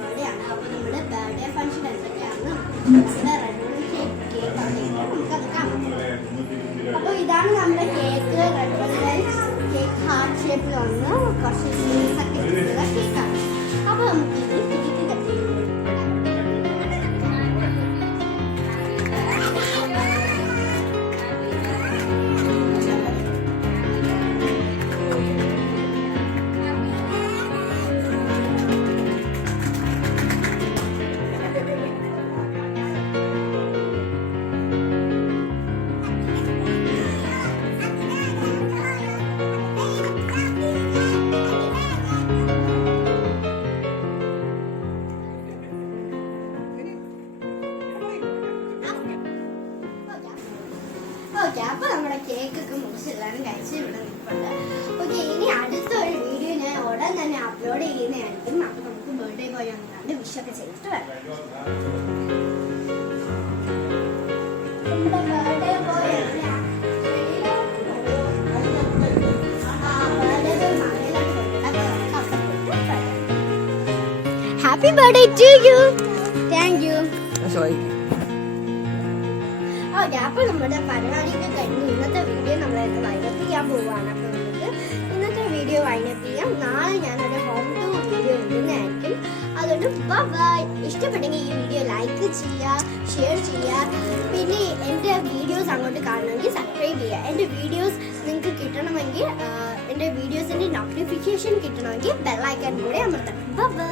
Birthday ആണ് അപ്പോൾ നമ്മുടെ ബർത്ത്ഡേ ഫംഗ്ഷൻ എന്തൊക്കെയാണ് ഓക്കെ അപ്പൊ നമ്മുടെ കേക്ക് ഒക്കെ മുറിച്ചെല്ലാരും കഴിച്ച് ഇവിടെ നിൽപ്പുണ്ട് ഓക്കെ ഇനി അടുത്ത ഒരു വീഡിയോ ഞാൻ ഉടൻ തന്നെ അപ്ലോഡ് ചെയ്യുന്നതായിരിക്കും. അപ്പൊ നമുക്ക് ബർത്ത്ഡേ ബോയ് ഒന്ന് കണ്ട് വിഷൊക്കെ ചെയ്തിട്ട് വരാം. നമ്മുടെ birthday boy എവിടെയാ? ആ, birthday boy മലയിലോട്ട് പോയിട്ടുണ്ട്. അപ്പൊ നമുക്ക് അവിടെ അപ്പോൾ നമ്മുടെ പരിപാടിയൊക്കെ കഴിഞ്ഞ് ഇന്നത്തെ വീഡിയോ നമ്മൾ വൈൻഡപ്പ് ചെയ്യാൻ പോവുകയാണ് അപ്പോൾ നമുക്ക് ഇന്നത്തെ വീഡിയോ വൈൻഡപ്പ് ചെയ്യാം. നാളെ ഞാനൊരു ഹോം ടൂർ വീഡിയോ ഇടുന്നതായിരിക്കും. അതുകൊണ്ട് ബൈ ഇഷ്ടപ്പെട്ടെങ്കിൽ ഈ വീഡിയോ ലൈക്ക് ചെയ്യുക ഷെയർ ചെയ്യുക. പിന്നെ എന്റെ വീഡിയോസ് അങ്ങോട്ട് കാണണമെങ്കിൽ സബ്സ്ക്രൈബ് ചെയ്യുക. എന്റെ വീഡിയോസ് നിങ്ങൾക്ക് കിട്ടണമെങ്കിൽ എന്റെ വീഡിയോസിന്റെ നോട്ടിഫിക്കേഷൻ കിട്ടണമെങ്കിൽ ബെല്ലൈക്കൺ കൂടെ അമർത്തണം. ബൈ